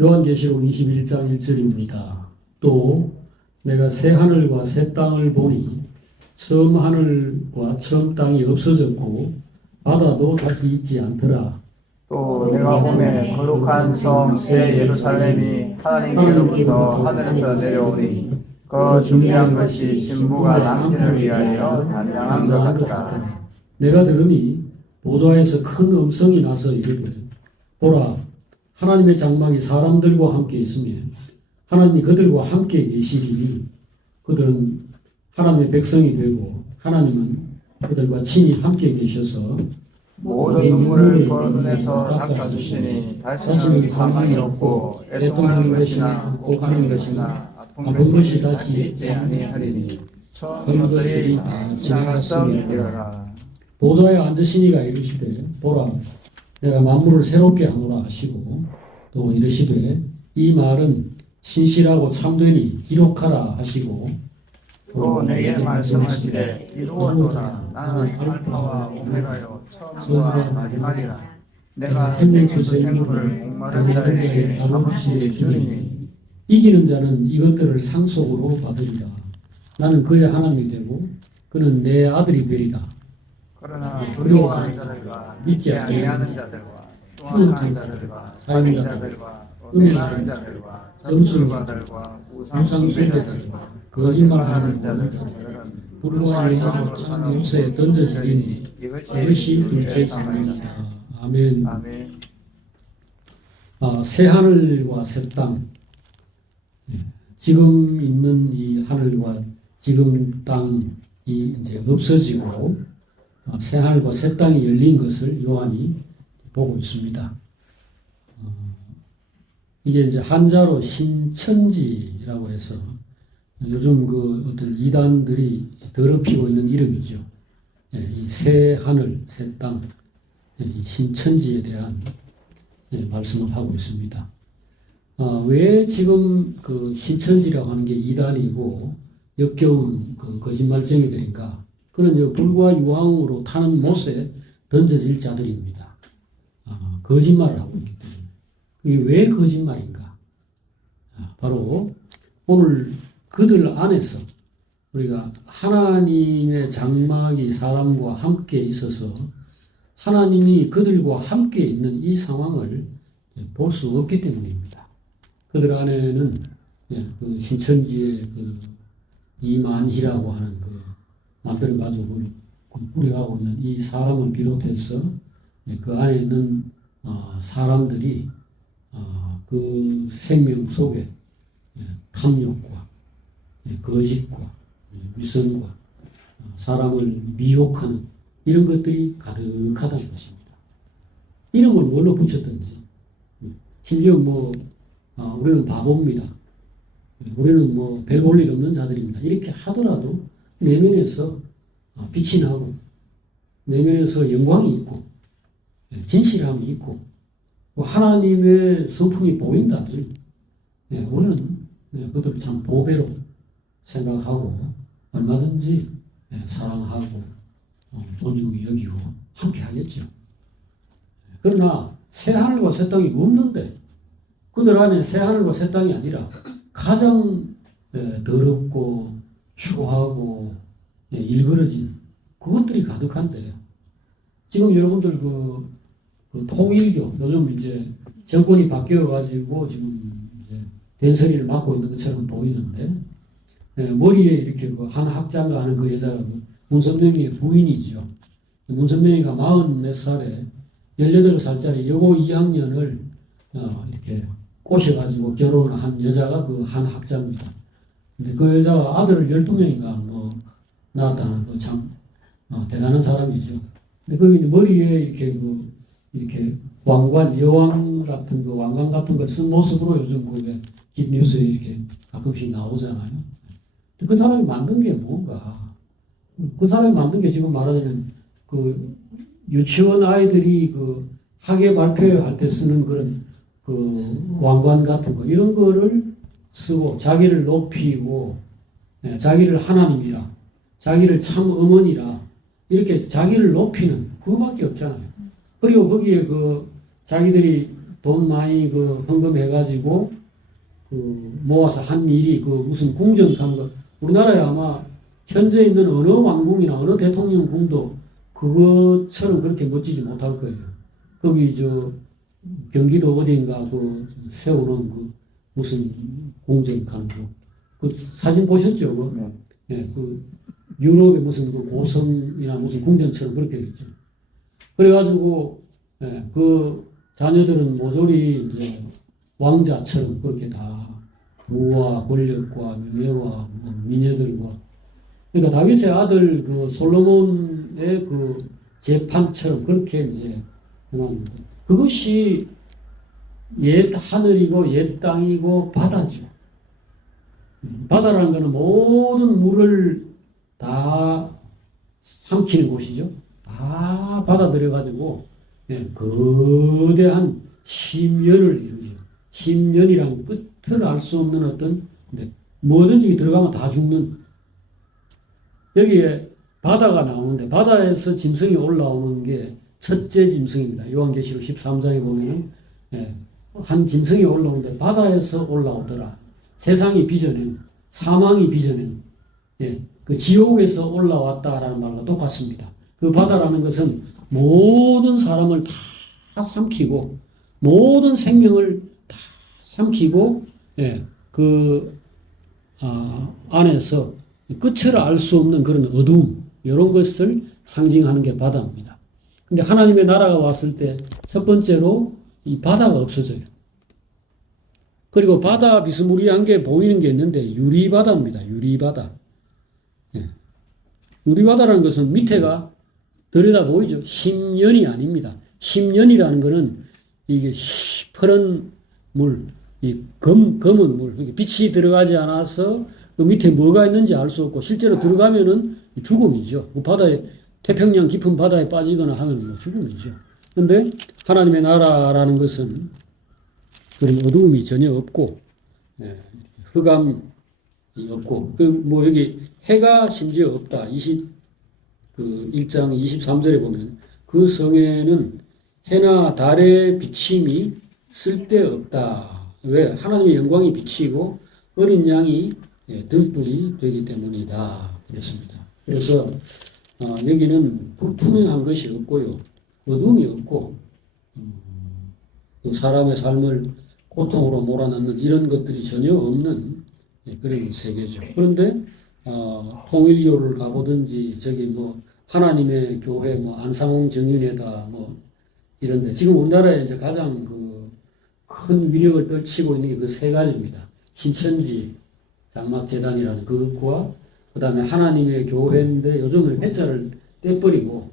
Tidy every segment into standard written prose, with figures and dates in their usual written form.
요한계시록 21장 1절입니다. 또 내가 새 하늘과 새 땅을 보니 처음 하늘과 처음 땅이 없어졌고 바다도 다시 있지 않더라. 또 내가 보매 거룩한 성 새 예루살렘이 하나님께로부터 하늘에서 내려오니 그 준비한 것이 신부가 남편을 위하여 단장한 것 같더라. 내가 들으니 보좌에서 큰 음성이 나서 이르되 보라 하나님의 장막이 사람들과 함께 있으며 하나님이 그들과 함께 계시리니 그들은 하나님의 백성이 되고 하나님은 그들과 친히 함께 계셔서 모든 눈물을 그 눈에서 닦아주시니 다시는 사망이 없고 애통하는 것이나 곡하는 것이나 아픈 것이 다시 있지 아니하리니 처음 것들이 다 지나갔음이니라. 보좌에 앉으시니가 이르시되 보라 내가 만물을 새롭게 하노라 하시고 또 이르시되 이 말은 신실하고 참되니 기록하라 하시고 또 내게 말씀하시되 이루었도다. 나는 알파와 오메가요 처음과 마지막이라. 내가 생명수 생물을 목마른 자에게 아버지의 주리니 이기는 자는 이것들을 상속으로 받으리라. 나는 그의 하나님이 되고 그는 내 아들이 되리라. 그러나 두려워하는 자들과 믿지 아니하는 자들과 투항하는 자들과 살인자들과 음행하는 자들과 점술가들과 우상숭배자들과 거짓말하는 자들은 불과 영하고 타는 용서에 던져지리니 이것이 둘째 사망이다. 아멘. 아멘. 새 하늘과 새 땅. 지금 있는 이 하늘과 지금 땅이 이제 없어지고 새 하늘과 새 땅이 열린 것을 요한이 보고 있습니다. 이게 이제 한자로 신천지라고 해서 요즘 그 어떤 이단들이 더럽히고 있는 이름이죠. 이 새 하늘, 새 땅, 신천지에 대한 말씀을 하고 있습니다. 왜 지금 그 신천지라고 하는 게 이단이고 역겨운 그 거짓말쟁이들인가? 그는 불과 유황으로 타는 못에 던져질 자들입니다. 거짓말을 하고 있기 때문에. 이게 왜 거짓말인가? 바로 오늘 그들 안에서 우리가 하나님의 장막이 사람과 함께 있어서 하나님이 그들과 함께 있는 이 상황을 볼 수 없기 때문입니다. 그들 안에는 그 신천지의 그 이만희라고 하는 그 만들어가지고 꾸려가고 있는 이 사람을 비롯해서 그 안에 있는 사람들이 그 생명 속에 탐욕과 거짓과 위선과 사람을 미혹하는 이런 것들이 가득하다는 것입니다. 이름을 뭘로 붙였든지 심지어 우리는 바보입니다. 우리는 별 볼 일 없는 자들입니다. 이렇게 하더라도 내면에서 빛이 나고 내면에서 영광이 있고 진실함이 있고 하나님의 성품이 보인다면 우리는 그들을 참 보배로 생각하고 얼마든지 사랑하고 존중히 여기고 함께 하겠죠. 그러나 새 하늘과 새 땅이 없는데 그들 안에 새 하늘과 새 땅이 아니라 가장 더럽고 추하고 일그러진 그것들이 가득한데 지금 여러분들 그 통일교 요즘 이제 정권이 바뀌어 가지고 지금 이제 된소리를 맡고 있는 것처럼 보이는데 머리에 이렇게 한 학자가 하는 그 여자가 문선명의 부인이죠. 문선명이가 40몇 살에 18살짜리 여고 2학년을 이렇게 꼬셔가지고 결혼을 한 여자가 그 한 학자입니다. 근데 그 여자가 아들을 12명인가 낳았다는 그 참 대단한 사람이죠. 근데 그 머리에 이렇게 왕관, 여왕 같은 그 왕관 같은 걸 쓴 모습으로 요즘 그게 뉴스에 이렇게 가끔씩 나오잖아요. 그 사람이 만든 게 뭔가? 그 사람이 만든 게 지금 말하자면 그 유치원 아이들이 그 학예 발표할 때 쓰는 그런 그 왕관 같은 거 이런 거를 쓰고 자기를 높이고 자기를 하나님이라 자기를 참 어머니라 이렇게 자기를 높이는 그거밖에 없잖아요. 그리고 거기에 그 자기들이 돈 많이 그 헌금해가지고 그 모아서 한 일이 그 무슨 궁전하는 거 우리나라에 아마 현재 있는 어느 왕궁이나 어느 대통령궁도 그것처럼 그렇게 멋지지 못할 거예요. 거기 저 경기도 어딘가 그 세우는 그 무슨 궁전하는 거. 그 사진 보셨죠? 뭐? 네. 예, 그 유럽의 무슨 그 고성이나 무슨 궁전처럼 그렇게 있죠. 그래가지고 예, 그 자녀들은 모조리 이제 왕자처럼 그렇게 다 부와 권력과 명예와 뭐 미녀들과 그러니까 다윗의 아들 그 솔로몬의 그 재판처럼 그렇게 이제 해놨는데 그것이 옛 하늘이고 옛 땅이고 바다죠. 바다라는 것은 모든 물을 다 삼키는 곳이죠. 다 받아들여가지고 예, 거대한 심연을 이루죠. 심연이란 끝을 알 수 없는 어떤 뭐든지 들어가면 다 죽는 여기에 바다가 나오는데 바다에서 짐승이 올라오는 게 첫째 짐승입니다. 요한계시록 13장에 보면 예, 한 짐승이 올라오는데 바다에서 올라오더라. 세상이 빚어낸 사망이 빚어낸 예, 그 지옥에서 올라왔다라는 말과 똑같습니다. 그 바다라는 것은 모든 사람을 다 삼키고 모든 생명을 다 삼키고 예, 그 안에서 끝을 알 수 없는 그런 어두움 이런 것을 상징하는 게 바다입니다. 근데 하나님의 나라가 왔을 때 첫 번째로 이 바다가 없어져요. 그리고 바다 비스무리한 게 보이는 게 있는데 유리바다입니다. 유리바다. 예. 유리바다라는 것은 밑에가 들여다 보이죠. 심연이 아닙니다. 심연이라는 것은 이게 시퍼런 물, 이 검은 물, 빛이 들어가지 않아서 그 밑에 뭐가 있는지 알 수 없고 실제로 들어가면은 죽음이죠. 그 바다에 태평양 깊은 바다에 빠지거나 하면 뭐 죽음이죠. 그런데 하나님의 나라라는 것은 그런 어두움이 전혀 없고 예, 흑암이 없고 그 뭐 여기 해가 심지어 없다. 1장 23절에 보면 그 성에는 해나 달의 비침이 쓸데없다. 왜? 하나님의 영광이 비치고 어린 양이 등불이 되기 때문이다. 그랬습니다. 그래서 여기는 투명한 것이 없고요. 어둠이 없고 그 사람의 삶을 고통으로 몰아넣는 이런 것들이 전혀 없는 그런 세계죠. 그런데 통일교를 가보든지 저기 뭐 하나님의 교회 뭐 안상홍 정윤회다 뭐 이런데 지금 우리나라에 이제 가장 그 큰 위력을 떨치고 있는 게 그 세 가지입니다. 신천지 장막재단이라는 그것과 그 다음에 하나님의 교회인데 요즘은 회자를 떼버리고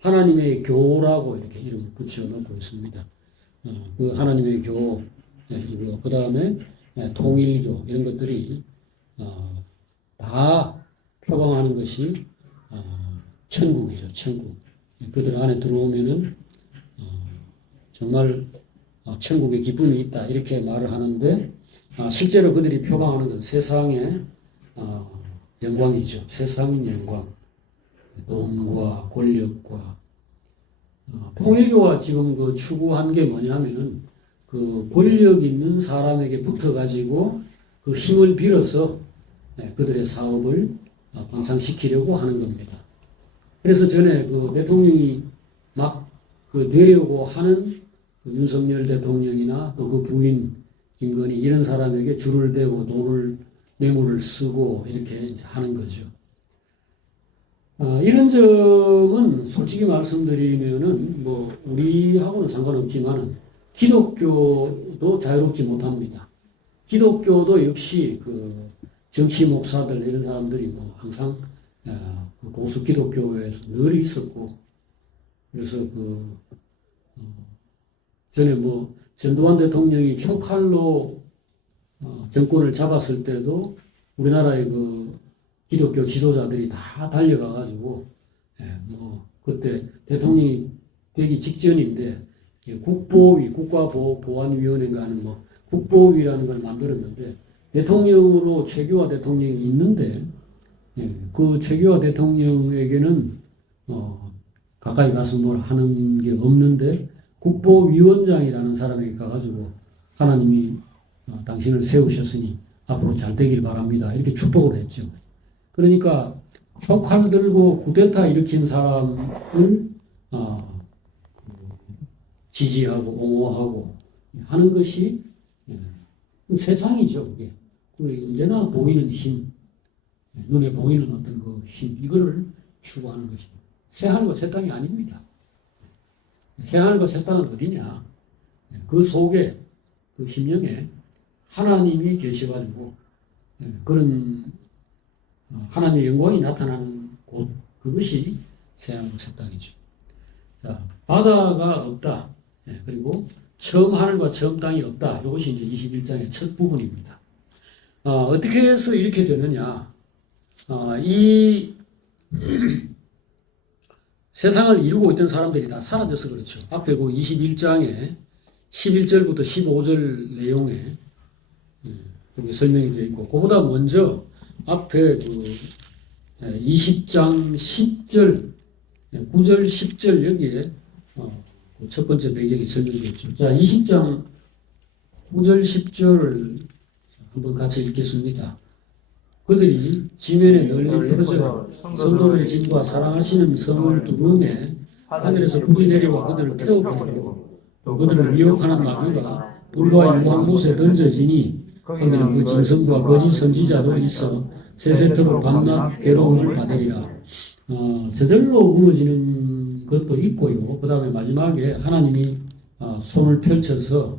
하나님의 교라고 이렇게 이름을 붙여놓고 있습니다. 그 하나님의 교 이거 그 다음에 통일교 이런 것들이 다 표방하는 것이 천국이죠. 천국. 그들 안에 들어오면은 정말 천국의 기쁨이 있다 이렇게 말을 하는데 실제로 그들이 표방하는 건 세상의 영광이죠. 세상 영광, 돈과 권력과 통일교가 지금 그 추구한 게 뭐냐면 그 권력 있는 사람에게 붙어가지고 그 힘을 빌어서 그들의 사업을 번창시키려고 하는 겁니다. 그래서 전에 그 대통령이 막 그 내려고 하는 그 윤석열 대통령이나 또 그 부인 김건희 이런 사람에게 줄을 대고 돈을 뇌물을 쓰고 이렇게 하는 거죠. 이런 점은 솔직히 말씀드리면은 뭐 우리하고는 상관없지만 기독교도 자유롭지 못합니다. 기독교도 역시 그 정치 목사들 이런 사람들이 뭐 항상 보수 기독교에서 늘 있었고 그래서 전에 뭐 전두환 대통령이 총칼로 정권을 잡았을 때도 우리나라의 그 기독교 지도자들이 다 달려가가지고 뭐 그때 대통령이 되기 직전인데 국보위 국가보안위원회가 하는 뭐 국보위라는 걸 만들었는데 대통령으로 최규하 대통령이 있는데 그 최규하 대통령에게는 가까이 가서 뭘 하는 게 없는데 국보위원장이라는 사람에게 가가지고 하나님이 당신을 세우셨으니 앞으로 잘 되길 바랍니다. 이렇게 축복을 했죠. 그러니까 총칼 들고 쿠데타 일으킨 사람을 지지하고 옹호하고 하는 것이 세상이죠. 그게 언제나 보이는 힘, 눈에 보이는 어떤 그 힘, 이거를 추구하는 것입니다. 새하늘과 새 땅이 아닙니다. 새하늘과 새 땅은 어디냐? 그 속에, 그 심령에 하나님이 계셔가지고 그런 하나님의 영광이 나타나는 곳, 그것이 새하늘과 새 땅이죠. 자, 바다가 없다. 그리고 처음 하늘과 처음 땅이 없다. 이것이 이제 21장의 첫 부분입니다. 어떻게 해서 이렇게 되느냐? 이 세상을 이루고 있던 사람들이 다 사라져서 그렇죠. 앞에 그 21장에 11절부터 15절 내용에 여기 설명이 되어 있고, 그보다 먼저 앞에 그 20장 10절, 9절, 10절 여기에 첫 번째 배경이 설명되어 있죠. 자, 20장 9절, 10절을 한번 같이 읽겠습니다. 그들이 지면에 널리 퍼져 성도들의 집과 사랑하시는 성을 두루매 하늘에서 불이 내려와 그들을 태워버리고 또 그들을 미혹하는 마귀가 불과 유황못에 던져지니 거기는 그 짐승과 거짓 선지자도 있어 세세토록 밤낮 괴로움을 받으리라. 저절로 무너지는 것도 있고요. 그 다음에 마지막에 하나님이 손을 펼쳐서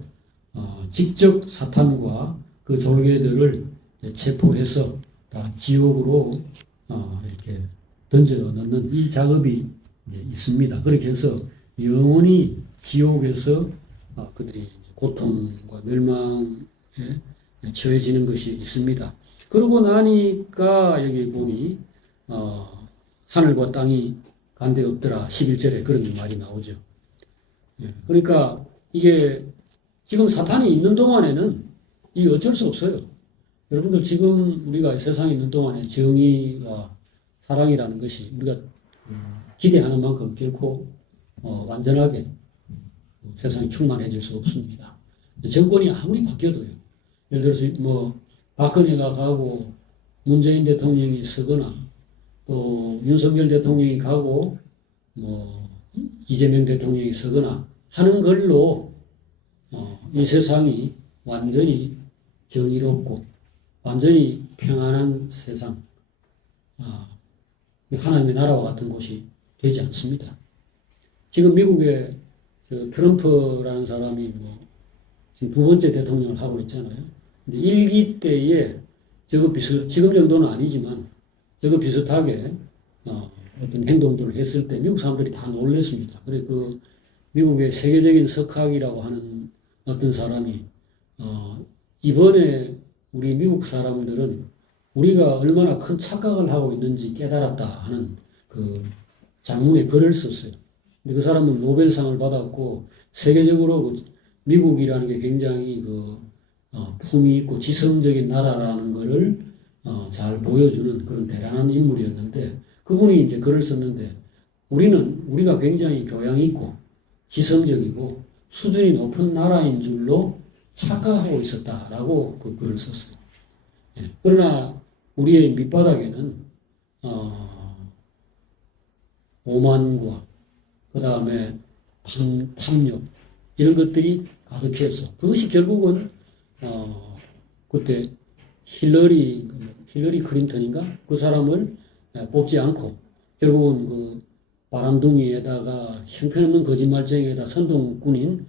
직접 사탄과 그 졸개들을 체포해서 다 지옥으로 이렇게 던져 넣는 이 작업이 이제 있습니다. 그렇게 해서 영원히 지옥에서 그들이 고통과 멸망에 처해지는 것이 있습니다. 그러고 나니까 여기 보니 하늘과 땅이 간데 없더라 11절에 그런 말이 나오죠. 그러니까 이게 지금 사탄이 있는 동안에는 이 어쩔 수 없어요. 여러분들 지금 우리가 세상에 있는 동안에 정의와 사랑이라는 것이 우리가 기대하는 만큼 결코 완전하게 세상이 충만해질 수 없습니다. 정권이 아무리 바뀌어도요. 예를 들어서 뭐 박근혜가 가고 문재인 대통령이 서거나 또 윤석열 대통령이 가고 뭐 이재명 대통령이 서거나 하는 걸로 이 세상이 완전히 정의롭고 완전히 평안한 세상, 하나님의 나라와 같은 곳이 되지 않습니다. 지금 미국의 트럼프라는 사람이 지금 두 번째 대통령을 하고 있잖아요. 근데 1기 때에 지금 정도는 아니지만 저거 비슷하게 어떤 행동들을 했을 때 미국 사람들이 다 놀랐습니다. 그래 그 미국의 세계적인 석학이라고 하는 어떤 사람이 이번에 우리 미국 사람들은 우리가 얼마나 큰 착각을 하고 있는지 깨달았다 하는 그 장문의 글을 썼어요. 근데 그 사람은 노벨상을 받았고 세계적으로 미국이라는 게 굉장히 품이 있고 지성적인 나라라는 것을 잘 보여주는 그런 대단한 인물이었는데 그분이 이제 글을 썼는데 우리가 굉장히 교양 있고 지성적이고 수준이 높은 나라인 줄로 착각하고 있었다라고 그 글을 썼어요. 그러나 우리의 밑바닥에는 오만과 그 다음에 탐욕 이런 것들이 가득해서 그것이 결국은 그때 힐러리 클린턴인가 그 사람을 뽑지 않고 결국은 그 바람둥이에다가 형편없는 거짓말쟁이에다 선동꾼인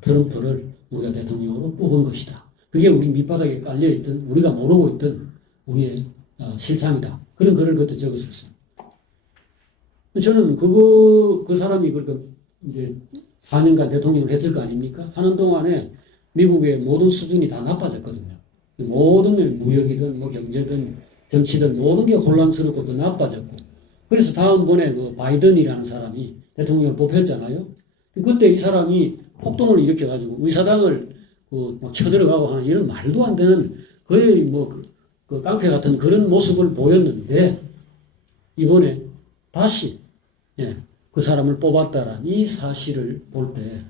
트럼프를 우리가 대통령으로 뽑은 것이다. 그게 우리 밑바닥에 깔려있던 우리가 모르고 있던 우리의 실상이다. 그런 글을 그때 적었었어요. 저는 그 사람이 이제 4년간 대통령을 했을 거 아닙니까? 하는 동안에 미국의 모든 수준이 다 나빠졌거든요. 모든 면 무역이든 뭐 경제든 정치든 모든 게 혼란스럽고 더 나빠졌고. 그래서 다음번에 그 바이든이라는 사람이 대통령을 뽑혔잖아요. 그때 이 사람이 폭동을 일으켜가지고 의사당을 막 쳐들어가고 하는 이런 말도 안 되는 거의 그 깡패 같은 그런 모습을 보였는데 이번에 다시 그 사람을 뽑았다라는 이 사실을 볼 때,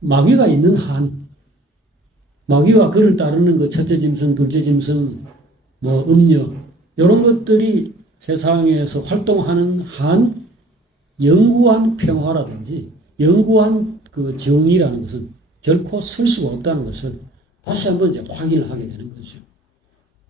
마귀가 있는 한, 마귀와 그를 따르는 그 첫째 짐승, 둘째 짐승, 뭐 음녀, 이런 것들이 세상에서 활동하는 한 영구한 평화라든지 영구한 그 정의라는 것은 결코 설 수가 없다는 것을 다시 한번 이제 확인을 하게 되는 거죠.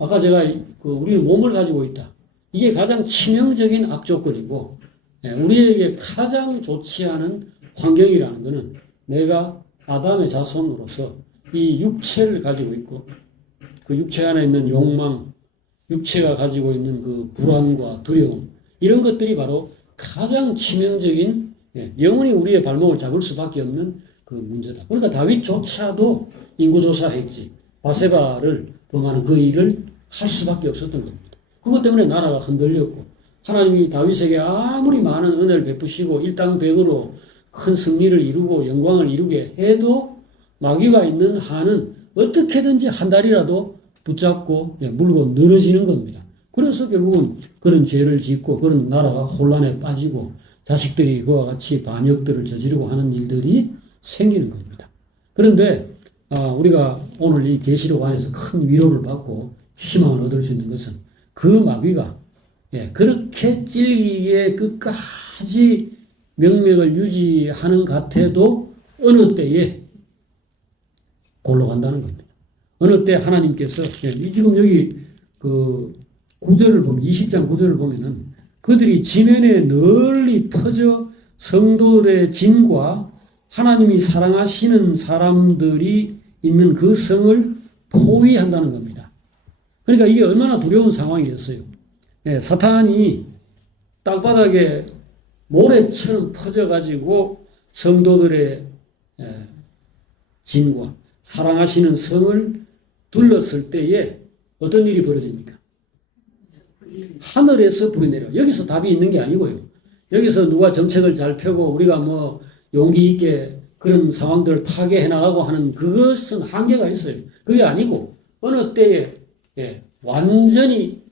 아까 제가 우리는 몸을 가지고 있다. 이게 가장 치명적인 악조건이고, 우리에게 가장 좋지 않은 환경이라는 것은 내가 아담의 자손으로서 이 육체를 가지고 있고, 그 육체 안에 있는 욕망, 육체가 가지고 있는 그 불안과 두려움, 이런 것들이 바로 가장 치명적인, 영원히 우리의 발목을 잡을 수밖에 없는 그 문제다. 그러니까 다윗조차도 인구조사했지. 바세바를 범하는 그 일을 할 수밖에 없었던 겁니다. 그것 때문에 나라가 흔들렸고, 하나님이 다윗에게 아무리 많은 은혜를 베푸시고 일당백으로 큰 승리를 이루고 영광을 이루게 해도 마귀가 있는 한은 어떻게든지 한 달이라도 붙잡고 물고 늘어지는 겁니다. 그래서 결국은 그런 죄를 짓고 그런 나라가 혼란에 빠지고 자식들이 그와 같이 반역들을 저지르고 하는 일들이 생기는 겁니다. 그런데 우리가 오늘 이 계시록 안에서 큰 위로를 받고 희망을 얻을 수 있는 것은 그 마귀가 그렇게 찔기에 끝까지 명맥을 유지하는 같아도 어느 때에 골로 간다는 겁니다. 어느 때 하나님께서 지금 여기 그 9절을 보면 20장 9절을 보면은 그들이 지면에 널리 퍼져 성도들의 진과 하나님이 사랑하시는 사람들이 있는 그 성을 포위한다는 겁니다. 그러니까 이게 얼마나 두려운 상황이겠어요. 사탄이 땅바닥에 모래처럼 퍼져가지고 성도들의 진과 사랑하시는 성을 둘렀을 때에 어떤 일이 벌어집니까? 하늘에서 불이 내려. 여기서 답이 있는 게 아니고요. 여기서 누가 정책을 잘 펴고 우리가 뭐 용기 있게 그런 상황들을 타개해 나가고 하는 그것은 한계가 있어요. 그게 아니고 어느 때에 완전히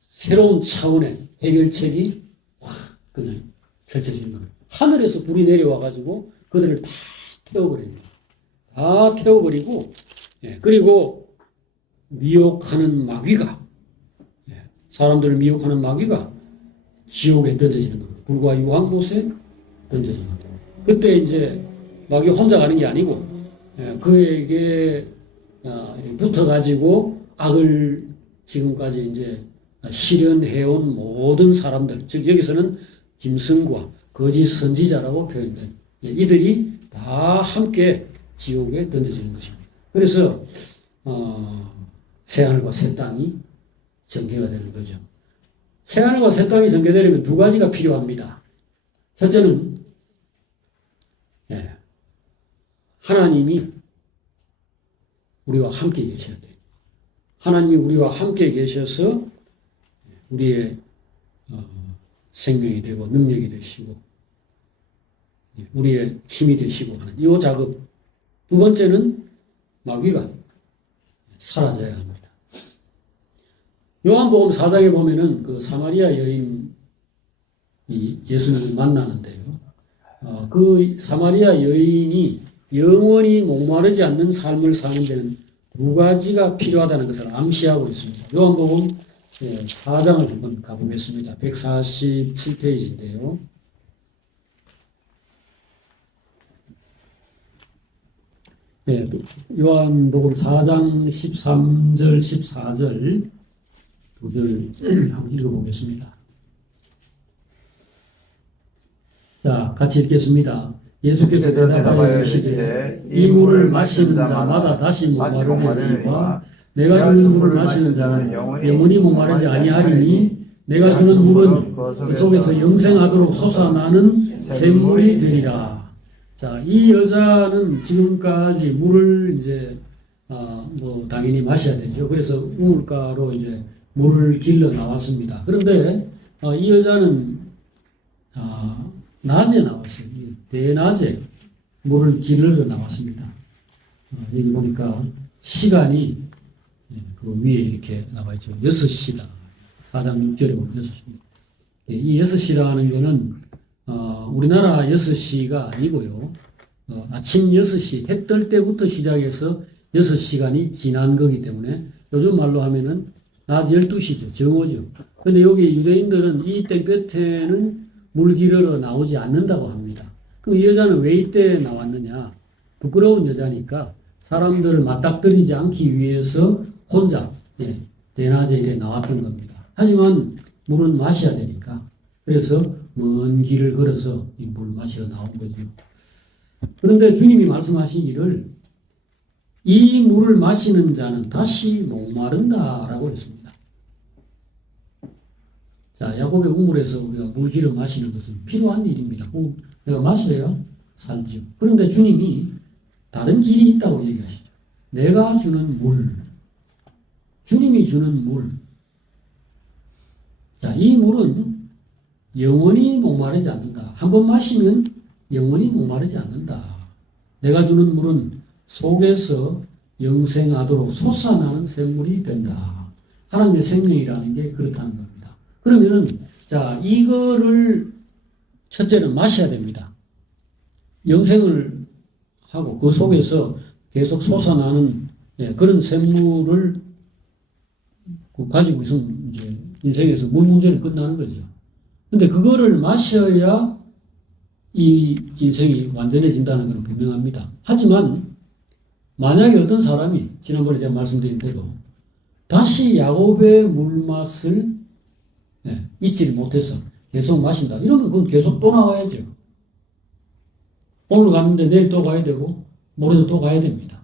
새로운 차원의 해결책이 확 그냥 펼쳐지는 겁니다. 하늘에서 불이 내려와 가지고 그들을 다 태워버립니다. 다 태워버리고 그리고 미혹하는 마귀가 사람들을 미혹하는 마귀가 지옥에 던져지는 겁니다. 불과 유황못에 던져지는 겁니다. 그때 이제 마귀 혼자 가는 게 아니고 그에게 붙어가지고 악을 지금까지 이제 실현해온 모든 사람들, 즉 여기서는 짐승과 거짓 선지자라고 표현된 이들이 다 함께 지옥에 던져지는 것입니다. 그래서 새하늘과 새 땅이 전개가 되는 거죠. 새하늘과 새 땅이 전개되려면 두 가지가 필요합니다. 첫째는 하나님이 우리와 함께 계셔야 돼요. 하나님이 우리와 함께 계셔서 우리의 생명이 되고 능력이 되시고 우리의 힘이 되시고 하는 이 작업. 두 번째는 마귀가 사라져야 합니다. 요한복음 4장에 보면은 그 사마리아 여인이 예수님을 만나는데요. 그 사마리아 여인이 영원히 목마르지 않는 삶을 사는 데는 두 가지가 필요하다는 것을 암시하고 있습니다. 요한복음 4장을 한번 가보겠습니다. 147페이지인데요. 요한복음 4장 13절, 14절 두 절 한번 읽어보겠습니다. 자, 같이 읽겠습니다. 예수께서 대답하여 이르시되 이 물을 마시는 자마다 다시 목마르리니와 내가 주는 물을 마시는 자는 영원히 목마르지 아니하리니 내가 주는 물은 그 속에서 영생하도록 솟아나는 샘물이 되리라. 자, 이 여자는 지금까지 물을 이제 뭐 당연히 마셔야 되죠. 그래서 우물가로 이제 물을 길러 나왔습니다. 그런데 이 여자는 낮에 나왔어요. 대낮에 물을 길러 나왔습니다. 여기 보니까 시간이 그 위에 이렇게 나와 있죠. 6시다. 4장 6절에 보면 6시입니다. 이 6시라는 거는 우리나라 6시가 아니고요. 아침 6시 해 뜰 때부터 시작해서 6시간이 지난 거기 때문에 요즘 말로 하면은 낮 12시죠. 정오죠. 근데 여기 유대인들은 이 땡볕에는 물 기르러 나오지 않는다고 합니다. 그럼 이 여자는 왜 이때 나왔느냐? 부끄러운 여자니까 사람들을 맞닥뜨리지 않기 위해서 혼자 대낮에 이래 나왔던 겁니다. 하지만 물은 마셔야 되니까 그래서 먼 길을 걸어서 이 물 마시러 나온 거죠. 그런데 주님이 말씀하시기를 이 물을 마시는 자는 다시 목마른다라고 했습니다. 자, 야곱의 우물에서 우리가 물기를 마시는 것은 필요한 일입니다. 내가 마셔야 살죠. 그런데 주님이 다른 길이 있다고 얘기하시죠. 내가 주는 물, 주님이 주는 물. 자, 이 물은 영원히 목마르지 않는다. 한번 마시면 영원히 목마르지 않는다. 내가 주는 물은 속에서 영생하도록 솟아나는 샘물이 된다. 하나님의 생명이라는 게 그렇다는 겁니다. 그러면은 자, 이거를 첫째는 마셔야 됩니다. 영생을 하고 그 속에서 계속 솟아나는 그런 샘물을 가지고 있으면 이제 인생에서 물 문제는 끝나는 거죠. 근데 그거를 마셔야 이 인생이 완전해진다는 것은 분명합니다. 하지만 만약에 어떤 사람이 지난번에 제가 말씀드린 대로 다시 야곱의 물맛을 잊지를 못해서 계속 마신다. 이러면 그건 계속 또 나와야죠. 오늘 갔는데 내일 또 가야 되고 모레도 또 가야 됩니다.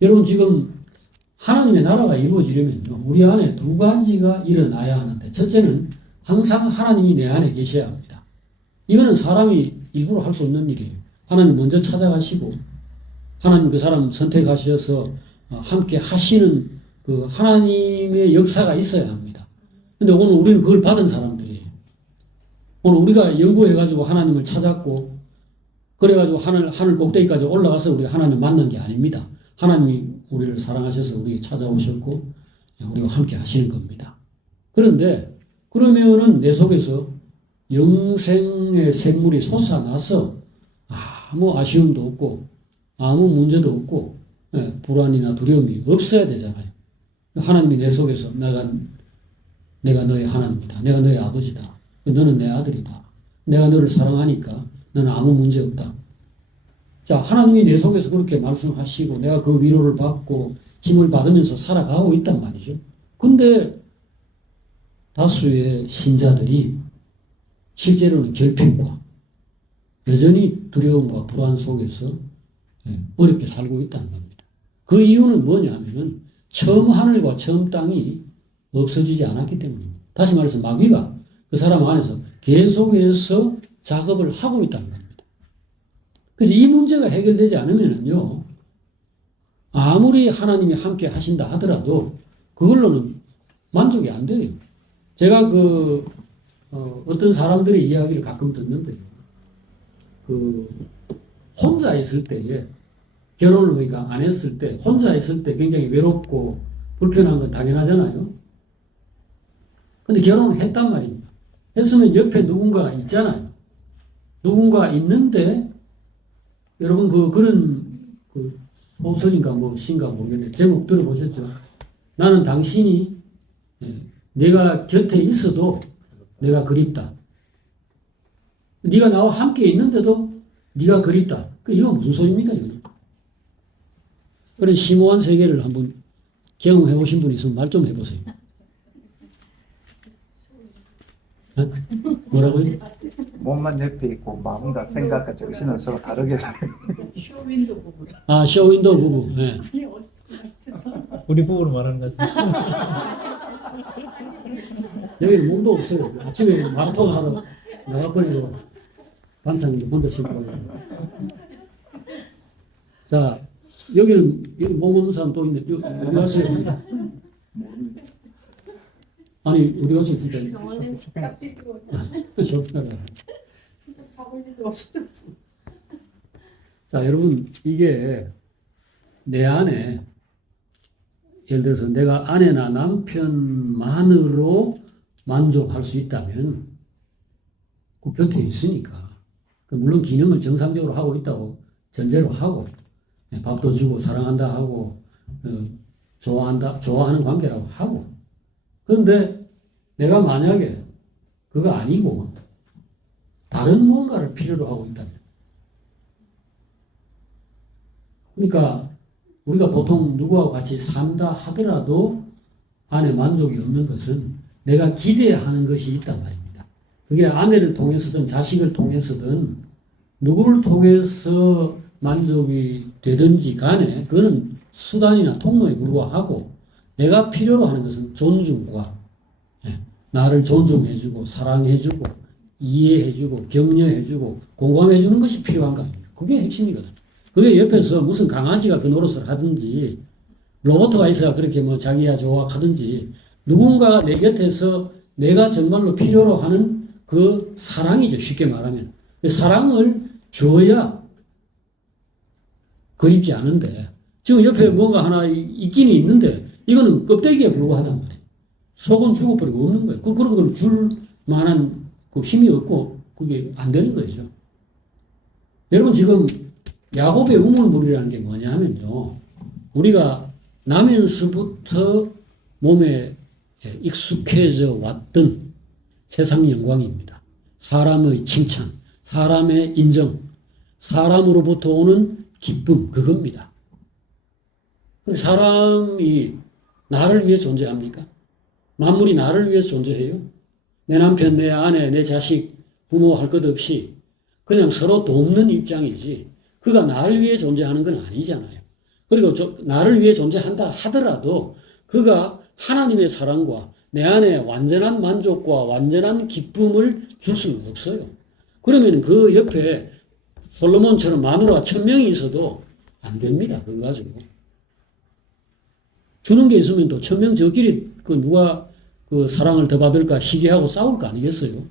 여러분 지금 하나님의 나라가 이루어지려면요. 우리 안에 두 가지가 일어나야 하는데 첫째는 항상 하나님이 내 안에 계셔야 합니다. 이거는 사람이 일부러 할 수 없는 일이에요. 하나님 먼저 찾아가시고 하나님 그 사람 선택하셔서 함께 하시는 그 하나님의 역사가 있어야 합니다. 근데 오늘 우리는 그걸 받은 사람들이에요. 오늘 우리가 연구해가지고 하나님을 찾았고 그래가지고 하늘 꼭대기까지 올라가서 우리가 하나님 만난 게 아닙니다. 하나님이 우리를 사랑하셔서 우리에게 찾아오셨고 우리와 함께 하시는 겁니다. 그런데 그러면은 내 속에서 영생의 샘물이 솟아나서 아무 아쉬움도 없고 아무 문제도 없고 불안이나 두려움이 없어야 되잖아요. 하나님이 내 속에서 내가 너의 하나님이다. 내가 너의 아버지다. 너는 내 아들이다. 내가 너를 사랑하니까 너는 아무 문제 없다. 자, 하나님이 내 속에서 그렇게 말씀하시고 내가 그 위로를 받고 힘을 받으면서 살아가고 있단 말이죠. 근데 다수의 신자들이 실제로는 결핍과 여전히 두려움과 불안 속에서 어렵게 살고 있다는 겁니다. 그 이유는 뭐냐면은 처음 하늘과 처음 땅이 없어지지 않았기 때문입니다. 다시 말해서 마귀가 그 사람 안에서 계속해서 작업을 하고 있다는 겁니다. 그래서 이 문제가 해결되지 않으면요, 아무리 하나님이 함께 하신다 하더라도 그걸로는 만족이 안 돼요. 제가 어떤 사람들의 이야기를 가끔 듣는데요. 혼자 있을 때에, 결혼을 그러니까 안 했을 때, 혼자 있을 때 굉장히 외롭고 불편한 건 당연하잖아요. 근데 결혼을 했단 말입니다. 했으면 옆에 누군가가 있잖아요. 누군가 있는데, 여러분 그런 소설인가 뭐 시인가 모르겠는데 제목 들어보셨죠? 나는 당신이 내가 곁에 있어도 내가 그립다. 네가 나와 함께 있는데도 네가 그립다. 이거 무슨 소리입니까? 이거는? 그런 심오한 세계를 한번 경험해 보신 분 있으면 말 좀 해보세요. 뭐라고요? 몸만 옆에 있고 마음과 생각과 정신은 서로 다르게 쇼윈도 부부. 쇼윈도 부부. 네. 우리 부부를 말하는 거지. 여기는 몸도 없어요. 아침에 마라톤 하러 나가버리고 반찬인데 혼자 심고. 자, 여기 몸 없는 사람 또 있네. 어디 갔어요? 아니, 어디 갔어요, 진짜? 병원에 깍지고 잡을 일도 없어졌어. 자, 여러분, 이게 내 안에, 예를 들어서 내가 아내나 남편만으로 만족할 수 있다면 그 곁에 있으니까 물론 기능을 정상적으로 하고 있다고 전제로 하고 밥도 주고 사랑한다 하고 좋아하는 관계라고 하고 그런데 내가 만약에 그거 아니고 다른 뭔가를 필요로 하고 있다면 그러니까 우리가 보통 누구하고 같이 산다 하더라도 안에 만족이 없는 것은 내가 기대하는 것이 있단 말입니다. 그게 아내를 통해서든 자식을 통해서든 누구를 통해서 만족이 되든지 간에 그거는 수단이나 통로에 불과하고 내가 필요로 하는 것은 존중과 나를 존중해주고 사랑해주고 이해해주고 격려해주고 공감해주는 것이 필요한 거 아닙니까? 그게 핵심이거든. 그게 옆에서 무슨 강아지가 그 노릇을 하든지 로봇가 있어야 그렇게 뭐 자기야 좋아 하든지 누군가 내 곁에서 내가 정말로 필요로 하는 그 사랑이죠. 쉽게 말하면. 사랑을 줘야 그립지 않은데 지금 옆에 뭔가 하나 있긴 있는데 이거는 껍데기에 불과하단 말이에요. 속은 죽어버리고 없는 거예요. 그런 걸 줄 만한 그 힘이 없고 그게 안 되는 거죠. 여러분 지금 야곱의 우물물이라는 게 뭐냐 하면요. 우리가 나면서부터 몸에 익숙해져 왔던 세상 영광입니다. 사람의 칭찬, 사람의 인정, 사람으로부터 오는 기쁨, 그겁니다. 사람이 나를 위해 존재합니까? 만물이 나를 위해 존재해요? 내 남편, 내 아내, 내 자식, 부모 할 것 없이 그냥 서로 돕는 입장이지 그가 나를 위해 존재하는 건 아니잖아요. 그리고 나를 위해 존재한다 하더라도 그가 하나님의 사랑과 내 안에 완전한 만족과 완전한 기쁨을 줄 수는 없어요. 그러면 그 옆에 솔로몬처럼 마누라가 1000명이 있어도 안 됩니다. 그거 가지고. 주는 게 있으면 또 1000명 저끼리 그 누가 그 사랑을 더 받을까 시기하고 싸울 거 아니겠어요?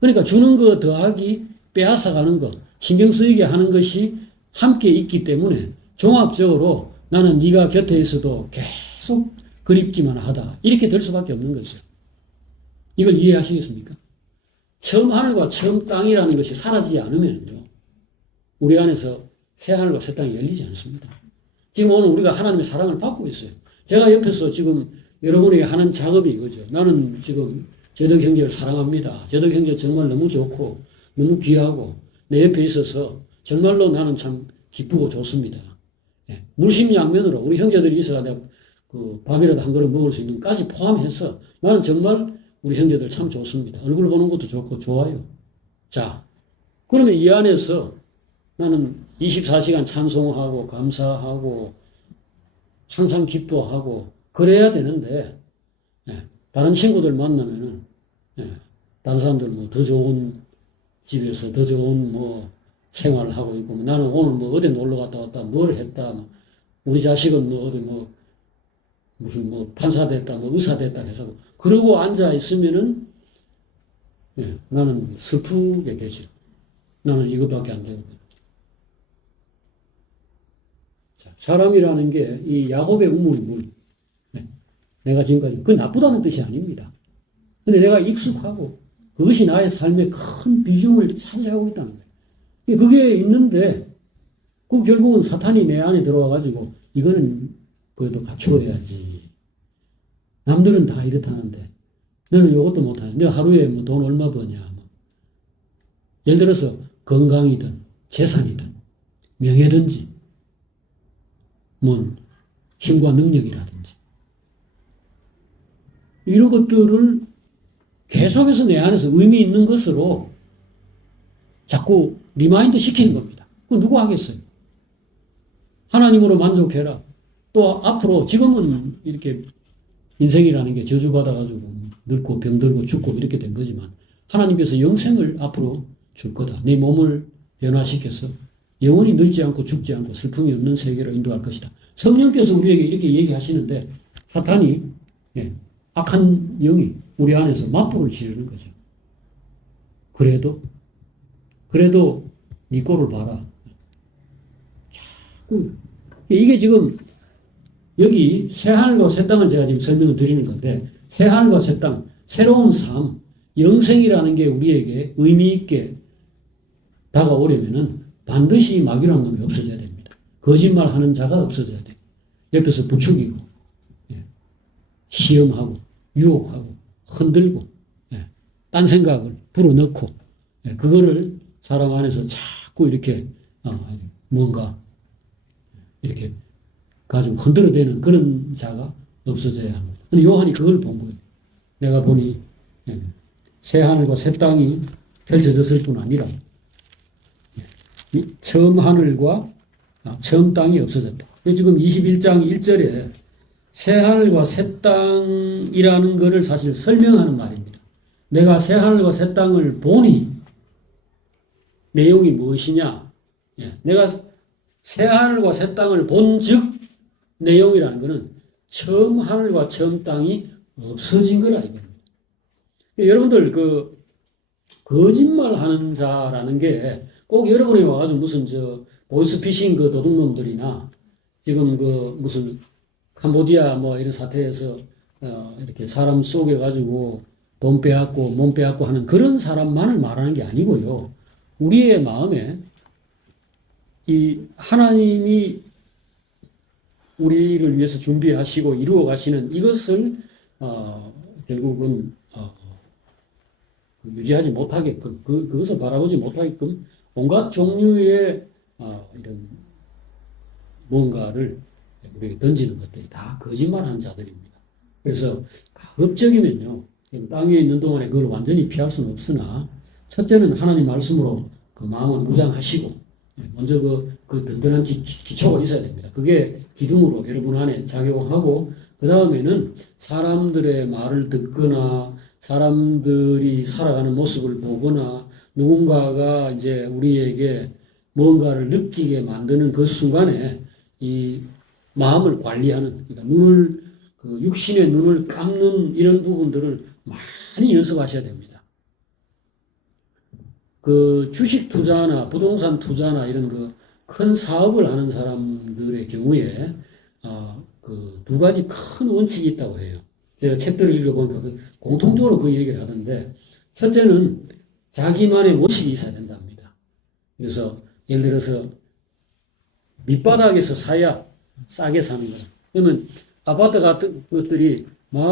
그러니까 주는 거 더하기 빼앗아가는 거 신경 쓰이게 하는 것이 함께 있기 때문에 종합적으로 나는 네가 곁에 있어도 계속 그립기만 하다. 이렇게 될 수밖에 없는 거죠. 이걸 이해하시겠습니까? 처음 하늘과 처음 땅이라는 것이 사라지지 않으면요. 우리 안에서 새 하늘과 새 땅이 열리지 않습니다. 지금 오늘 우리가 하나님의 사랑을 받고 있어요. 제가 옆에서 지금 여러분에게 하는 작업이 이거죠. 나는 지금 제덕 형제를 사랑합니다. 제덕 형제 정말 너무 좋고 너무 귀하고 내 옆에 있어서 정말로 나는 참 기쁘고 좋습니다. 물심양면으로 우리 형제들이 있어야 내가 그 밥이라도 한 그릇 먹을 수 있는 것까지 포함해서 나는 정말 우리 형제들 참 좋습니다. 얼굴 보는 것도 좋고 좋아요. 자, 그러면 이 안에서 나는 24시간 찬송하고 감사하고 항상 기뻐하고 그래야 되는데 다른 친구들 만나면은 다른 사람들 뭐 더 좋은 집에서 더 좋은 뭐 생활을 하고 있고 나는 오늘 뭐 어디 놀러 갔다 왔다 뭘 했다 우리 자식은 뭐 어디 뭐 무슨 뭐 판사 됐다 뭐 의사 됐다 해서 그러고 앉아 있으면은 나는 슬프게 되지. 나는 이것밖에 안 되거든. 자, 사람이라는 게 이 야곱의 우물물 내가 지금까지 그 나쁘다는 뜻이 아닙니다. 근데 내가 익숙하고 그것이 나의 삶의 큰 비중을 차지하고 있다는 거예요. 그게 있는데 그 결국은 사탄이 내 안에 들어와가지고 이거는 그래도 갖추어야지. 남들은 다 이렇다는데 너는 이것도 못하냐. 너 하루에 뭐 돈 얼마 버냐. 뭐. 예를 들어서 건강이든 재산이든 명예든지 뭐 힘과 능력이라든지 이런 것들을 계속해서 내 안에서 의미 있는 것으로 자꾸 리마인드 시키는 겁니다. 그거 누구 하겠어요? 하나님으로 만족해라. 또 앞으로 지금은 이렇게 인생이라는 게 저주받아가지고 늙고 병들고 죽고 이렇게 된 거지만 하나님께서 영생을 앞으로 줄 거다. 내 몸을 변화시켜서 영원히 늙지 않고 죽지 않고 슬픔이 없는 세계로 인도할 것이다. 성령께서 우리에게 이렇게 얘기하시는데 사탄이 악한 영이 우리 안에서 맞불을 지르는 거죠. 그래도 네 꼴을 봐라. 자꾸 이게 지금 여기 새하늘과 새 땅을 제가 지금 설명을 드리는 건데 새하늘과 새 땅 새로운 삶, 영생이라는 게 우리에게 의미 있게 다가오려면은 반드시 마귀라는 놈이 없어져야 됩니다. 거짓말하는 자가 없어져야 돼요. 옆에서 부추기고, 시험하고, 유혹하고, 흔들고, 딴 생각을 불어넣고, 그거를 사람 안에서 자꾸 이렇게 뭔가 이렇게 가지고 흔들어대는 그런 자가 없어져야 합니다. 근데 요한이 그걸 본 거예요. 내가 보니 새 하늘과 새 땅이 펼쳐졌을 뿐 아니라 처음 하늘과 처음 땅이 없어졌다. 지금 21장 1절에 새 하늘과 새 땅이라는 것을 사실 설명하는 말입니다. 내가 새 하늘과 새 땅을 보니 내용이 무엇이냐? 내가 새 하늘과 새 땅을 본즉 내용이라는 것은 처음 하늘과 처음 땅이 없어진 거라 이겁니다. 여러분들 그 거짓말하는 자라는 게 꼭 여러분이 와가지고 무슨 보이스피싱 그 도둑놈들이나 지금 그 무슨 캄보디아 뭐 이런 사태에서 이렇게 사람 속여가지고 돈 빼앗고 몸 빼앗고 하는 그런 사람만을 말하는 게 아니고요. 우리의 마음에 이 하나님이 우리를 위해서 준비하시고 이루어 가시는 이것을 결국은 유지하지 못하게끔 그것을 바라보지 못하게끔 온갖 종류의 이런 뭔가를 우리에게 던지는 것들이 다 거짓말하는 자들입니다. 그래서 가급적이면요 땅 위에 있는 동안에 그걸 완전히 피할 수는 없으나 첫째는 하나님 말씀으로 그 마음을 무장하시고 먼저 그 든든한 기초가 있어야 됩니다. 그게 기둥으로 여러분 안에 작용하고 그 다음에는 사람들의 말을 듣거나 사람들이 살아가는 모습을 보거나 누군가가 이제 우리에게 뭔가를 느끼게 만드는 그 순간에 이 마음을 관리하는 그러니까 그 육신의 눈을 감는 이런 부분들을 많이 연습하셔야 됩니다. 그 주식 투자나 부동산 투자나 이런 그 큰 사업을 하는 사람들의 경우에 그 두 가지 큰 원칙이 있다고 해요. 제가 책들을 읽어보니까 공통적으로 그 얘기를 하던데 첫째는 자기만의 원칙이 있어야 된답니다. 그래서 예를 들어서 밑바닥에서 사야 싸게 사는 거예요. 그러면 아파트 같은 것들이 막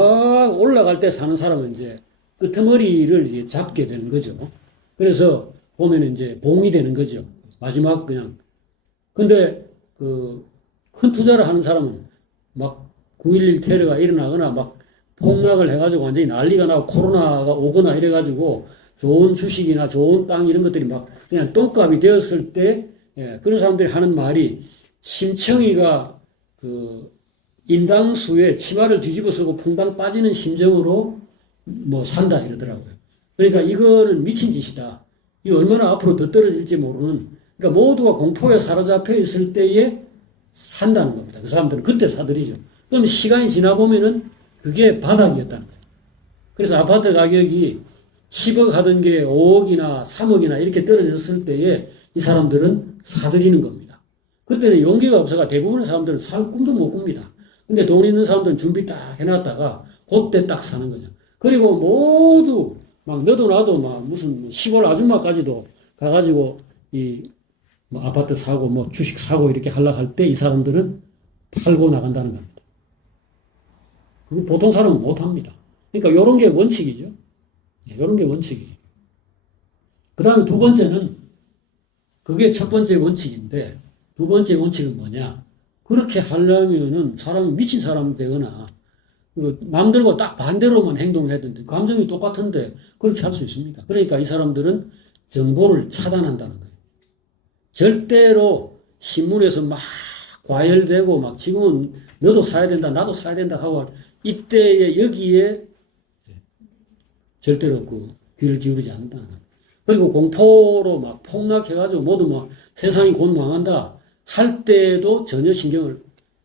올라갈 때 사는 사람은 이제 끄트머리를 이제 잡게 되는 거죠. 그래서 보면 이제 봉이 되는 거죠. 마지막 그냥. 근데 그 큰 투자를 하는 사람은 막 9.11 테러가 일어나거나 막 폭락을 해가지고 완전히 난리가 나고 코로나가 오거나 이래가지고 좋은 주식이나 좋은 땅 이런 것들이 막 그냥 똥값이 되었을 때 그런 사람들이 하는 말이 심청이가 그 인당수에 치마를 뒤집어 쓰고 퐁당 빠지는 심정으로 뭐 산다 이러더라고요. 그러니까 이거는 미친 짓이다. 이 얼마나 앞으로 더 떨어질지 모르는 그러니까 모두가 공포에 사로잡혀 있을 때에 산다는 겁니다. 그 사람들은 그때 사들이죠. 그럼 시간이 지나 보면은 그게 바닥이었다는 거예요. 그래서 아파트 가격이 10억 하던 게 5억이나 3억이나 이렇게 떨어졌을 때에 이 사람들은 사들이는 겁니다. 그때는 용기가 없어가 대부분의 사람들은 살 꿈도 못 꿉니다. 근데 돈 있는 사람들은 준비 딱 해놨다가 그때 딱 사는 거죠. 그리고 모두 막 너도 나도 막 무슨 시골 아줌마까지도 가가지고 이 뭐 아파트 사고 뭐 주식 사고 이렇게 하려고 할 때 이 사람들은 팔고 나간다는 겁니다. 그거 보통 사람은 못 합니다. 그러니까 이런 게 원칙이죠. 이런 게 원칙이에요. 그 다음에 두 번째는 그게 첫 번째 원칙인데 두 번째 원칙은 뭐냐? 그렇게 하려면은 사람이 미친 사람이 되거나 마음대로 딱 반대로만 행동해야 되는데 감정이 똑같은데 그렇게 할 수 있습니까? 그러니까 이 사람들은 정보를 차단한다는 거예요. 절대로 신문에서 막 과열되고 막 지금은 너도 사야 된다 나도 사야 된다 하고 이때에 여기에 절대로 그 귀를 기울이지 않는다는 거예요. 그리고 공포로 막 폭락해가지고 모두 막 세상이 곧 망한다 할 때도 전혀 신경을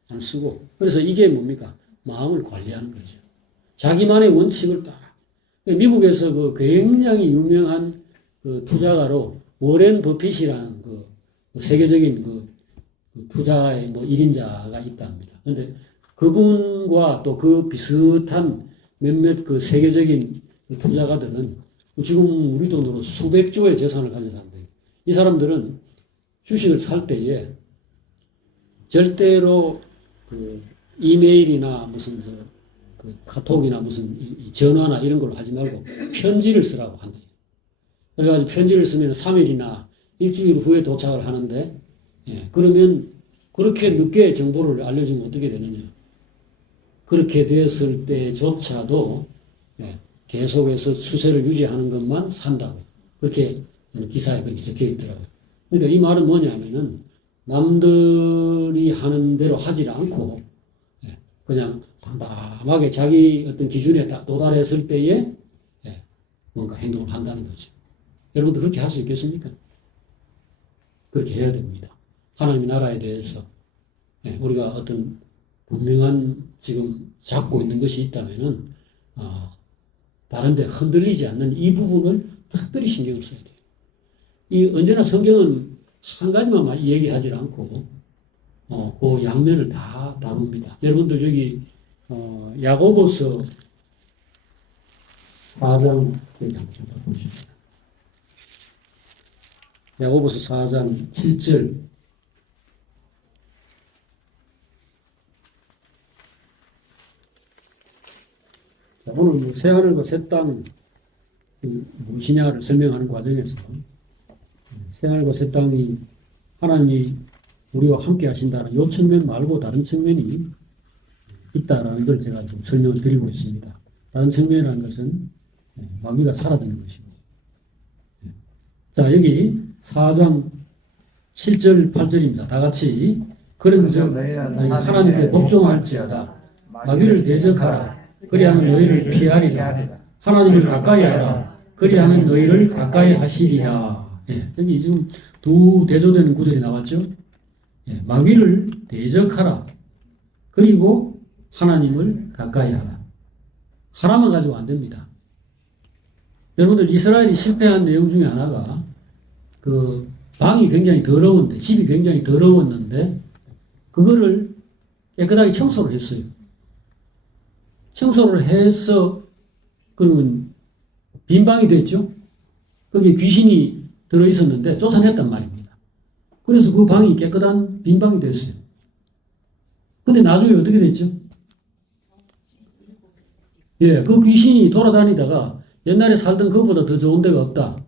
안 쓰고 그래서 이게 뭡니까? 마음을 관리하는 거죠. 자기만의 원칙을 딱. 미국에서 그 굉장히 유명한 그 투자가로 워렌 버핏이라는 그 세계적인 그 투자의 뭐 1인자가 있답니다. 그런데 그분과 또 그 비슷한 몇몇 그 세계적인 투자가들은 지금 우리 돈으로 수백 조의 재산을 가진 사람들. 이 사람들은 주식을 살 때에 절대로 그 이메일이나 무슨 그 카톡이나 무슨 전화나 이런 걸로 하지 말고 편지를 쓰라고 한다. 그래가지고 편지를 쓰면 3일이나 일주일 후에 도착을 하는데, 예, 그러면 그렇게 늦게 정보를 알려주면 어떻게 되느냐. 그렇게 됐을 때조차도, 예, 계속해서 추세를 유지하는 것만 산다고. 그렇게 기사에 그렇게 적혀 있더라고요. 그러니까 이 말은 뭐냐면은 남들이 하는 대로 하지 않고, 예, 그냥 담담하게 자기 어떤 기준에 딱 도달했을 때에, 예, 뭔가 행동을 한다는 거죠. 여러분도 그렇게 할 수 있겠습니까? 그렇게 해야 됩니다. 하나님의 나라에 대해서, 예, 우리가 어떤 분명한 지금 잡고 있는 것이 있다면은, 다른데 흔들리지 않는 이 부분을 특별히 신경을 써야 돼요. 이 언제나 성경은 한 가지만 얘기하지 않고, 그 양면을 다 다룹니다. 여러분들 여기, 야고보서 4장, 여기 한번 좀 보십시다. 야고보서 4장 7절. 자, 오늘 뭐 새하늘과 새 땅은 무엇이냐를 설명하는 과정에서 새하늘과 새 땅이 하나님이 우리와 함께 하신다는 요 측면 말고 다른 측면이 있다라는 걸 제가 좀 설명을 드리고 있습니다. 다른 측면이라는 것은 마귀가 사라지는 것입니다. 자, 여기 4장 7절 8절입니다. 다 같이 그런즉 하나님께 복종할지어다 마귀를 대적하라 그리하면 너희를 피하리라 하나님을 가까이 하라 그리하면 너희를 가까이 하시리라. 예, 여기 지금 두 대조되는 구절이 나왔죠. 예, 마귀를 대적하라 그리고 하나님을 가까이 하라. 하나만 가지고 안 됩니다. 여러분들 이스라엘이 실패한 내용 중에 하나가 그 방이 굉장히 더러운데, 집이 굉장히 더러웠는데, 그거를 깨끗하게 청소를 했어요. 청소를 해서, 그러면 빈 방이 됐죠? 거기에 귀신이 들어있었는데 쫓아냈단 말입니다. 그래서 그 방이 깨끗한 빈 방이 됐어요. 근데 나중에 어떻게 됐죠? 예, 그 귀신이 돌아다니다가 옛날에 살던 그것보다 더 좋은 데가 없다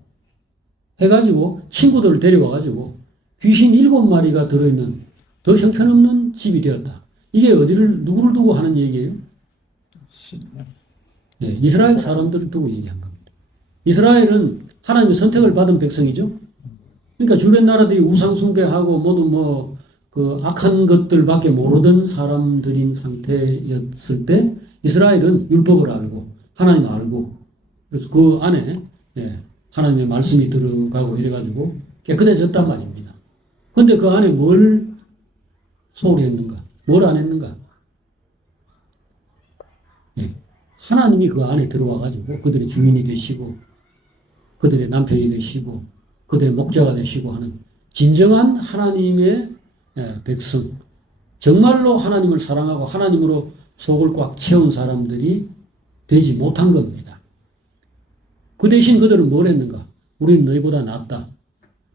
해가지고 친구들을 데려와가지고 귀신 7마리가 들어있는 더 형편없는 집이 되었다. 이게 누구를 두고 하는 얘기예요? 예, 이스라엘 사람들을 두고 얘기한 겁니다. 이스라엘은 하나님의 선택을 받은 백성이죠. 그러니까 주변 나라들이 우상숭배하고 모두 그 악한 것들밖에 모르던 사람들인 상태였을 때 이스라엘은 율법을 알고 하나님 알고 그래서 그 안에, 예, 하나님의 말씀이 들어가고 이래가지고 깨끗해졌단 말입니다. 근데 그 안에 뭘 소홀히 했는가? 뭘 안 했는가? 예, 하나님이 그 안에 들어와가지고 그들의 주인이 되시고 그들의 남편이 되시고 그들의 목자가 되시고 하는 진정한 하나님의, 예, 백성, 정말로 하나님을 사랑하고 하나님으로 속을 꽉 채운 사람들이 되지 못한 겁니다. 그 대신 그들은 뭘 했는가? 우리는 너희보다 낫다.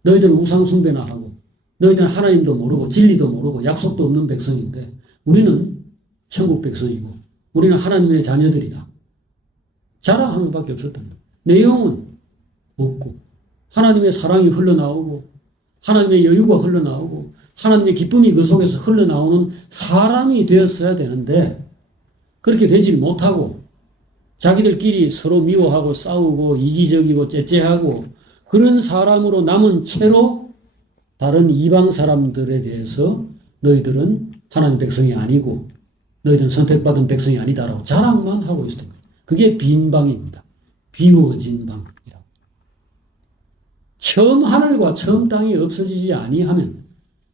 너희들은 우상숭배나 하고 너희들은 하나님도 모르고 진리도 모르고 약속도 없는 백성인데 우리는 천국 백성이고 우리는 하나님의 자녀들이다. 자랑하는 것밖에 없었던 거예요. 내용은 없고 하나님의 사랑이 흘러나오고 하나님의 여유가 흘러나오고 하나님의 기쁨이 그 속에서 흘러나오는 사람이 되었어야 되는데 그렇게 되지 못하고 자기들끼리 서로 미워하고 싸우고 이기적이고 째째하고 그런 사람으로 남은 채로 다른 이방 사람들에 대해서 너희들은 하나님 백성이 아니고 너희들은 선택받은 백성이 아니다라고 자랑만 하고 있었던 거예요. 그게 빈 방입니다. 비워진 방이라고. 처음 하늘과 처음 땅이 없어지지 아니하면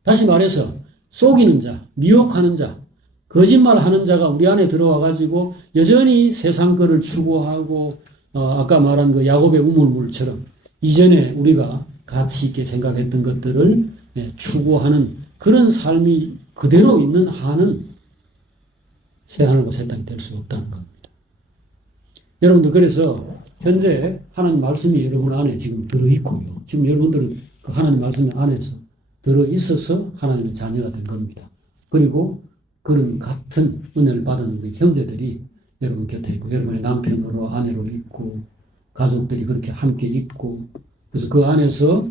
다시 말해서 속이는 자, 미혹하는 자, 거짓말하는 자가 우리 안에 들어와 가지고 여전히 세상 것을 추구하고 아까 말한 그 야곱의 우물물처럼 이전에 우리가 가치 있게 생각했던 것들을, 예, 추구하는 그런 삶이 그대로 있는 한은 새 하늘과 새 땅이 될 수 없다는 겁니다. 여러분들 그래서 현재 하나님 말씀이 여러분 안에 지금 들어있고요. 지금 여러분들은 그 하나님 말씀 안에서 들어있어서 하나님의 자녀가 된 겁니다. 그리고 그런 같은 은혜를 받은 우리 형제들이 여러분 곁에 있고 여러분의 남편으로 아내로 있고 가족들이 그렇게 함께 있고 그래서 그 안에서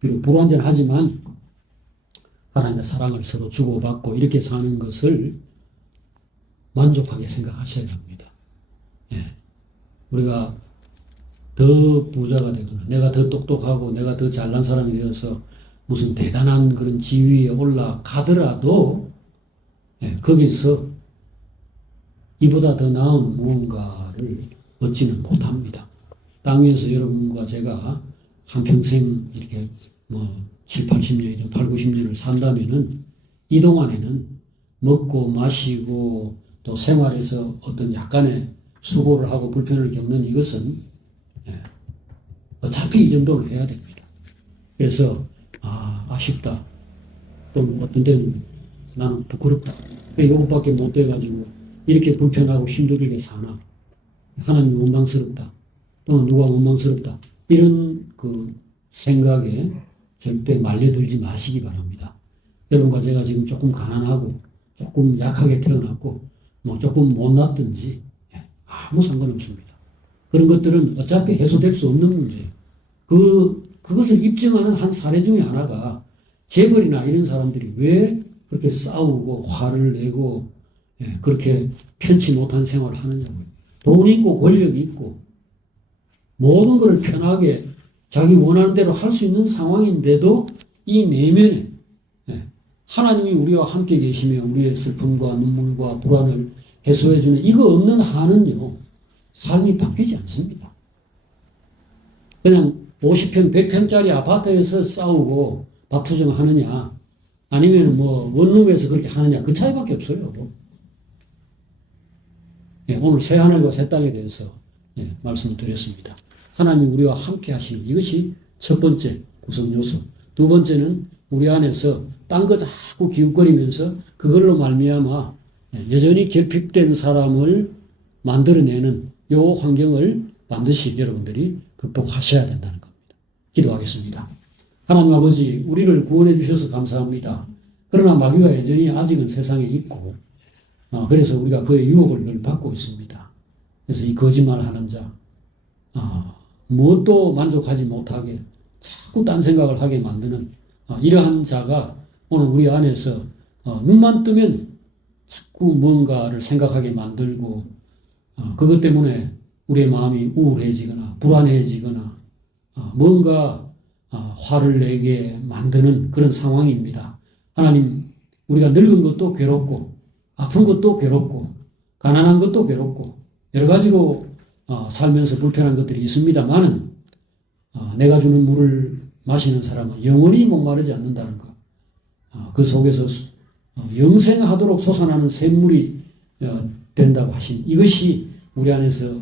비록 불완전하지만 하나님의 사랑을 서로 주고받고 이렇게 사는 것을 만족하게 생각하셔야 합니다. 우리가 더 부자가 되거나 내가 더 똑똑하고 내가 더 잘난 사람이 되어서 무슨 대단한 그런 지위에 올라가더라도 거기서 이보다 더 나은 무언가를 얻지는 못합니다. 땅 위에서 여러분과 제가 한평생 이렇게 7, 80년이든 8, 90년을 산다면은 이 동안에는 먹고 마시고 또 생활에서 어떤 약간의 수고를 하고 불편을 겪는 이것은 어차피 이 정도는 해야 됩니다. 그래서 아쉽다. 또 어떤 때는 나는 부끄럽다. 이것밖에 못 돼가지고 이렇게 불편하고 힘들게 사나. 하나님 원망스럽다. 또는 누가 원망스럽다. 이런 그 생각에 절대 말려들지 마시기 바랍니다. 여러분과 제가 지금 조금 가난하고 조금 약하게 태어났고 조금 못났든지 아무 상관없습니다. 그런 것들은 어차피 해소될 수 없는 문제예요. 그것을 입증하는 한 사례 중에 하나가 재벌이나 이런 사람들이 왜 그렇게 싸우고 화를 내고 그렇게 편치 못한 생활을 하느냐고요. 돈 있고 권력이 있고 모든 걸 편하게 자기 원하는 대로 할 수 있는 상황인데도 이 내면에 하나님이 우리와 함께 계시며 우리의 슬픔과 눈물과 불안을 해소해주는 이거 없는 한은요 삶이 바뀌지 않습니다. 그냥 50평, 100평짜리 아파트에서 싸우고 밥투정하느냐 아니면 원룸에서 그렇게 하느냐 그 차이밖에 없어요. 오늘 새 하늘과 새 땅에 대해서 말씀을 드렸습니다. 하나님이 우리와 함께 하시는 이것이 첫 번째 구성 요소. 두 번째는 우리 안에서 딴 거 자꾸 기웃거리면서 그걸로 말미암아 여전히 결핍된 사람을 만들어내는 요 환경을 반드시 여러분들이 극복하셔야 된다는 겁니다. 기도하겠습니다. 하나님 아버지 우리를 구원해 주셔서 감사합니다. 그러나 마귀가 여전히 아직은 세상에 있고 그래서 우리가 그의 유혹을 늘 받고 있습니다. 그래서 이 거짓말하는 자 무엇도 만족하지 못하게 자꾸 딴 생각을 하게 만드는 이러한 자가 오늘 우리 안에서 눈만 뜨면 자꾸 뭔가를 생각하게 만들고 그것 때문에 우리의 마음이 우울해지거나 불안해지거나 뭔가 화를 내게 만드는 그런 상황입니다. 하나님 우리가 늙은 것도 괴롭고 아픈 것도 괴롭고 가난한 것도 괴롭고 여러 가지로 살면서 불편한 것들이 있습니다만은 내가 주는 물을 마시는 사람은 영원히 목마르지 않는다는 것. 그 속에서 영생하도록 솟아나는 샘물이 된다고 하신 이것이 우리 안에서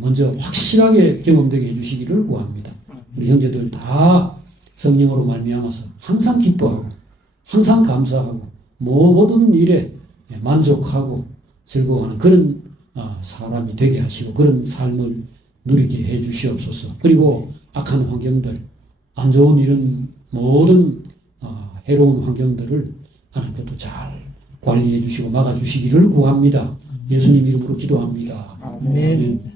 먼저 확실하게 경험되게 해주시기를 구합니다. 우리 형제들 다 성령으로 말미암아서 항상 기뻐하고 항상 감사하고 모든 일에 만족하고 즐거워하는 그런 사람이 되게 하시고 그런 삶을 누리게 해 주시옵소서. 그리고 악한 환경들, 안 좋은 이런 모든 해로운 환경들을 하나님께서 잘 관리해 주시고 막아 주시기를 구합니다. 예수님 이름으로 기도합니다. 아멘.